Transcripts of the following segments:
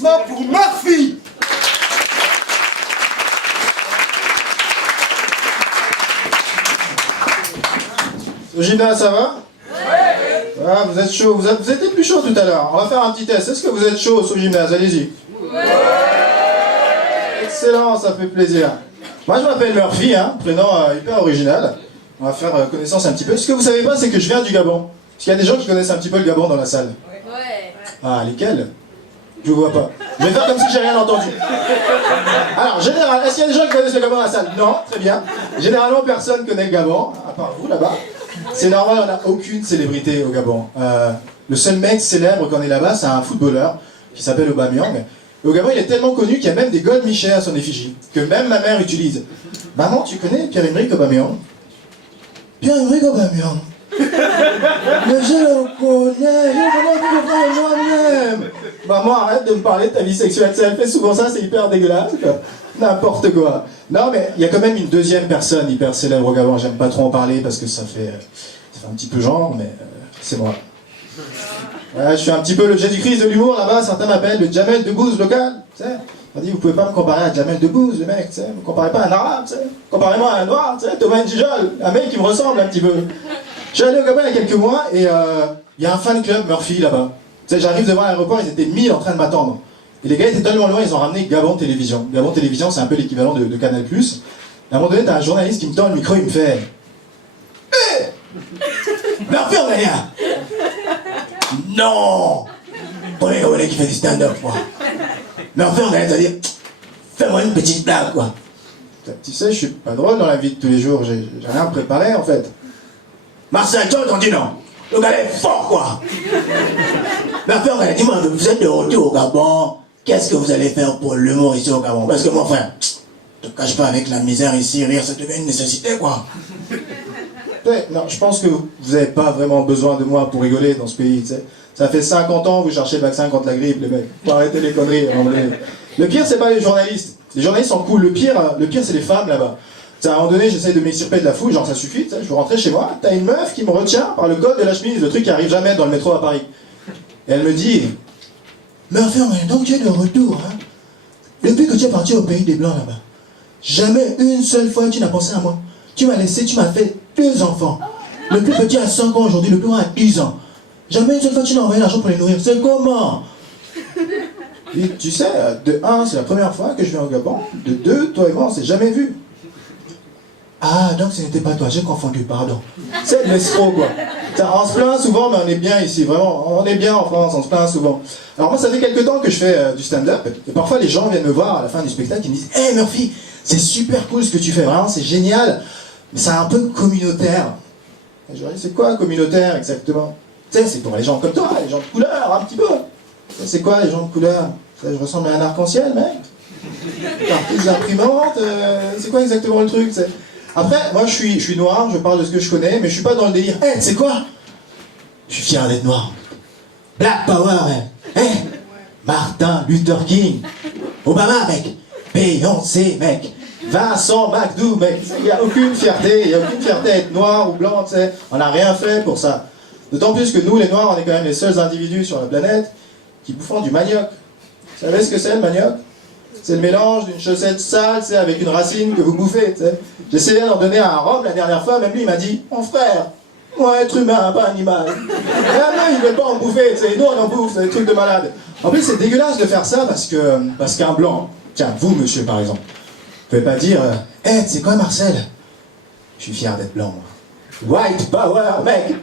applaudissements pour Murphy. Au gymnase, ça va? Ouais. Ah, vous êtes chaud, vous étiez plus chaud tout à l'heure. On va faire un petit test. Est-ce que vous êtes chaud au gymnase? Allez-y. Ouais. Excellent, ça fait plaisir. Moi, je m'appelle Murphy, hein, prénom hyper original. On va faire connaissance un petit peu. Ce que vous savez pas, c'est que je viens du Gabon. Parce qu'il y a des gens qui connaissent un petit peu le Gabon dans la salle. Ouais. Ah, lesquels? Je vous vois pas. Je vais faire comme si j'ai rien entendu. Alors, général, est-ce qu'il y a des gens qui connaissent le Gabon dans la salle? Non, très bien. Généralement, personne connaît le Gabon, à part vous là-bas. C'est normal, on n'a aucune célébrité au Gabon. Le seul mec célèbre qu'on est là-bas, c'est un footballeur qui s'appelle Aubameyang. Et au Gabon, il est tellement connu qu'il y a même des gold Michel à son effigie, que même ma mère utilise. Maman, tu connais Pierre-Emerick Aubameyang? Pierre-Emerick Aubameyang? Mais je le connais, moi-même. Maman, arrête de me parler de ta vie sexuelle. Elle fait souvent ça, c'est hyper dégueulasse, quoi. N'importe quoi. Non, mais il y a quand même une deuxième personne hyper célèbre au Gabon. J'aime pas trop en parler parce que ça fait un petit peu genre, mais c'est moi. Ouais, je suis un petit peu le Jésus-Christ de l'humour là-bas. Certains m'appellent le Jamel Debbouze local. Tu sais, on dit, vous pouvez pas me comparer à Jamel Debbouze, le mec. Tu sais, vous comparez pas à un arabe. Tu sais, comparez-moi à un noir. Tu sais, Thomas Njijol, un mec qui me ressemble un petit peu. Je suis allé au Gabon il y a quelques mois et il y a un fan club Murphy là-bas. Tu sais, j'arrive devant l'aéroport, ils étaient 1000 en train de m'attendre. Et les gars étaient tellement loin, ils ont ramené Gabon Télévision. Gabon Télévision, c'est un peu l'équivalent de Canal+. Et à un moment donné, t'as un journaliste qui me tend le micro, il me fait « Hé Murphy, on a rien !» Non Premier Gabonais qui fait du stand-up, quoi. Murphy, on a rien, c'est-à-dire « Fais-moi une petite blague, quoi. » Tu sais, je suis pas drôle dans la vie de tous les jours, j'ai rien préparé, en fait. Marcel, tu as entendu, non? Le gars est fort, quoi. Murphy, on a dit, dis-moi, vous êtes de retour au Gabon. Qu'est-ce que vous allez faire pour l'humour ici au Gabon? Parce que mon frère, te cache pas, avec la misère ici, rire, ça devient une nécessité, quoi. Ouais, non, je pense que vous n'avez pas vraiment besoin de moi pour rigoler dans ce pays, tu sais. Ça fait 50 ans que vous cherchez le vaccin contre la grippe, les mecs. Faut arrêter les conneries, à un moment donné. Le pire, c'est pas les journalistes. Les journalistes sont cool. Le pire, c'est les femmes, là-bas. À un moment donné, j'essaie de m'extirper de la foule, genre ça suffit, je veux rentrer chez moi, t'as une meuf qui me retient par le col de la chemise, le truc qui arrive jamais dans le métro à Paris. Et elle me dit, Murphy, donc tu es de retour, hein. Depuis que tu es parti au pays des Blancs là-bas, jamais une seule fois tu n'as pensé à moi. Tu m'as laissé, tu m'as fait 2 enfants. Le plus petit a 5 ans aujourd'hui, le plus grand a 10 ans. Jamais une seule fois tu n'as envoyé l'argent pour les nourrir. C'est comment? Et tu sais, de 1, c'est la première fois que je viens au Gabon. De 2, toi et moi, on s'est jamais vus. Ah, donc ce n'était pas toi, j'ai confondu, pardon. C'est de l'escroc, quoi. On se plaint souvent, mais on est bien ici, vraiment. On est bien en France, on se plaint souvent. Alors moi, ça fait quelques temps que je fais du stand-up, et parfois les gens viennent me voir à la fin du spectacle, ils me disent « Hey Murphy, c'est super cool ce que tu fais, vraiment, c'est génial, mais c'est un peu communautaire. » Et je leur dis « C'est quoi communautaire, exactement? » Tu sais, c'est pour les gens comme toi, les gens de couleur, un petit peu. C'est quoi les gens de couleur? Je ressemble à un arc-en-ciel, mec. Cartouches d'imprimantes, c'est quoi exactement le truc, t'sais? Après, moi je suis noir, je parle de ce que je connais, mais je suis pas dans le délire. Hey, tu sais quoi? Je suis fier d'être noir. Black Power, hein. Hey, Martin Luther King. Obama, mec. Beyoncé, mec. Vincent McDo, mec. Il n'y a aucune fierté, à être noir ou blanc, tu sais. On n'a rien fait pour ça. D'autant plus que nous, les noirs, on est quand même les seuls individus sur la planète qui bouffons du manioc. Vous savez ce que c'est le manioc? C'est le mélange d'une chaussette sale, c'est avec une racine que vous bouffez, tu sais. J'essayais d'en donner à un Rome la dernière fois, même lui il m'a dit « Mon frère, moi être humain, pas animal. » Même eux, ils veulent pas en bouffer, tu sais. Nous on en bouffe, c'est des trucs de malade. En plus c'est dégueulasse de faire ça parce qu'un blanc, tiens, vous monsieur par exemple, vous pouvez pas dire « Hey, tu sais quoi Marcel? Je suis fier d'être blanc, moi. » White power, mec.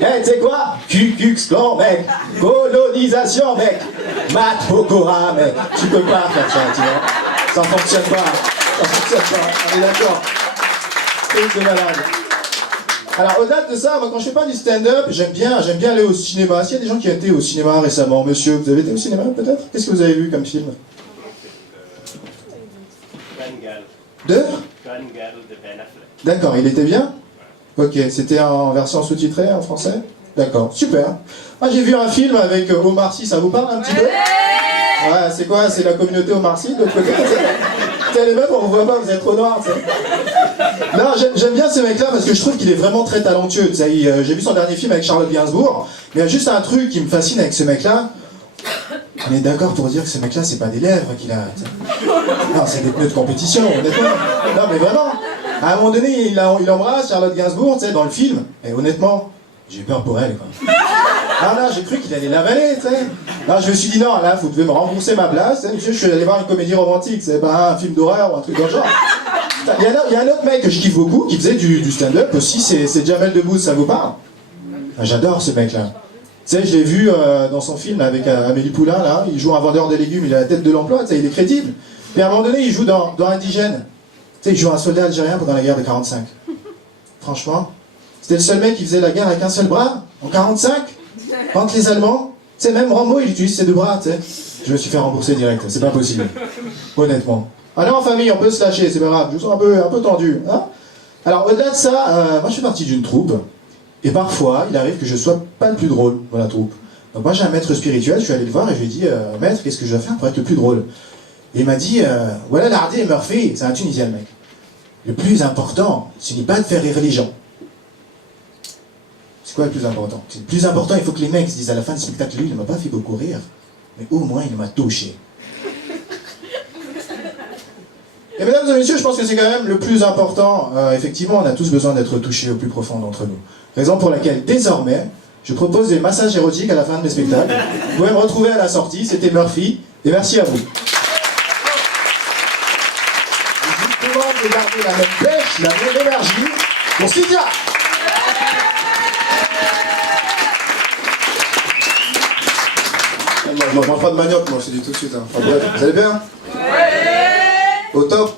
Hey, tu sais quoi? Ku Klux Klan, mec. Colonisation, mec. Mat Pokora, mec. Tu peux pas faire ça, tu vois. Ça fonctionne pas. Ça fonctionne pas. On est d'accord. Truc de malade. Alors, au-delà de ça, moi, quand je fais pas du stand-up, j'aime bien aller au cinéma. S'il y a des gens qui ont été au cinéma récemment, monsieur, vous avez été au cinéma, peut-être? Qu'est-ce que vous avez vu comme film? De? Gone Girl de Ben Affleck. D'accord, il était bien? Ok, c'était en version sous-titrée en français? D'accord, super. Ah, j'ai vu un film avec Omar Sy, ça vous parle un petit peu? Ouais, c'est quoi? C'est la communauté Omar Sy de l'autre côté? T'sais, les meufs, on vous voit pas, vous êtes trop noirs, tu sais. Non, j'aime bien ce mec-là parce que je trouve qu'il est vraiment très talentueux. J'ai vu son dernier film avec Charlotte Gainsbourg, mais il y a juste un truc qui me fascine avec ce mec-là. On est d'accord pour dire que ce mec-là, c'est pas des lèvres qu'il a. T'sais. Non, c'est des pneus de compétition, honnêtement. Non, mais vraiment. À un moment donné, il embrasse Charlotte Gainsbourg, tu sais, dans le film. Et honnêtement, j'ai eu peur pour elle, quoi. Ah là, j'ai cru qu'il allait l'avaler, tu sais. Là, je me suis dit, non, là, vous devez me rembourser ma place. Monsieur, je suis allé voir une comédie romantique, c'est pas un film d'horreur ou un truc dans le genre. Il y a un autre mec que je kiffe beaucoup, qui faisait du stand-up aussi, c'est Jamel Debbouze, ça vous parle? Ah, j'adore ce mec-là. Tu sais, je l'ai vu dans son film avec Amélie Poulain, là, il joue un vendeur de légumes, il a la tête de l'emploi, tu sais, il est crédible. Puis à un moment donné, il joue dans Indigène. Tu sais, il joue un soldat algérien pendant la guerre de 45. Franchement, c'était le seul mec qui faisait la guerre avec un seul bras, en 45, entre les Allemands. Tu sais, même Rambo, il utilise ses deux bras, tu sais. Je me suis fait rembourser direct, c'est pas possible. Honnêtement. Allez en famille, on peut se lâcher, c'est pas grave, je vous sens un peu tendu. Hein. Alors, au-delà de ça, moi je fais partie d'une troupe. Et parfois, il arrive que je sois pas le plus drôle dans la troupe. Donc moi j'ai un maître spirituel, je suis allé le voir et je lui ai dit maître, qu'est-ce que je dois faire pour être le plus drôle? Et il m'a dit voilà l'Ardi et Murphy, c'est un Tunisien le mec. Le plus important, ce n'est pas de faire rire les gens. C'est quoi le plus important? Le plus important, il faut que les mecs se disent à la fin du spectacle, lui il ne m'a pas fait beaucoup rire, mais au moins il m'a touché. Et mesdames et messieurs, je pense que c'est quand même le plus important. Effectivement, on a tous besoin d'être touchés au plus profond d'entre nous. Raison pour laquelle, désormais, je propose des massages érotiques à la fin de mes spectacles. Vous pouvez me retrouver à la sortie, c'était Murphy, et merci à vous. Je vous demande de garder la même pêche, la même énergie pour Stydia. Je ne mange pas de manioc, moi, je te dis tout de suite. Hein. Enfin, bref, vous allez bien? Ouais. Au top.